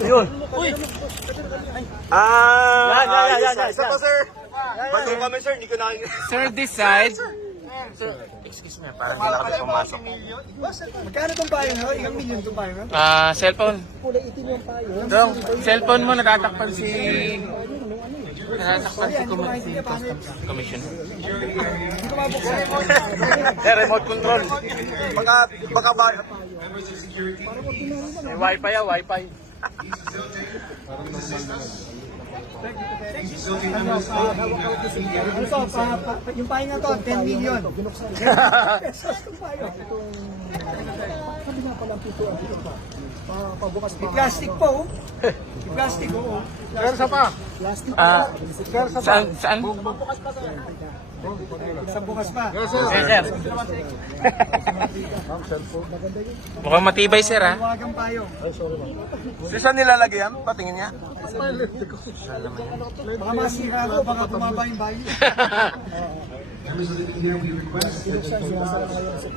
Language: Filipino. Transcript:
Ayun. Uy! Yan. Isa pa, sir. Bago kami, sir. Hindi ko nakikita. Sir, this side. Sir, excuse me, parang hindi na kami pumasok. Magkano itong payong ho? Ilang milyon itong payong ho? Cellphone. Kulay itim yung payong. Dong, cellphone mo natatakpan si... Natatakpan si Customs Commission. Hindi ko mabuksan. Remote control. Baka ba? Wi-Fi ya, Wi-Fi. Ano to? Yung payong na to, 10 million. Binuksan. Itong payong. Sabi nga palang pito ang pito pa. Pabukas pa. Plastic po. Plastic po. Sir, pa. Plastic Saan? sa bukas pa. Yes, sir. Mukhang matibay, sir, ha? Huwagang payong. Saan nilalagay yan? Patingin niya. Baka masira ko, baka bumaba yung bayo. Binuksan, sinasara ngayon sa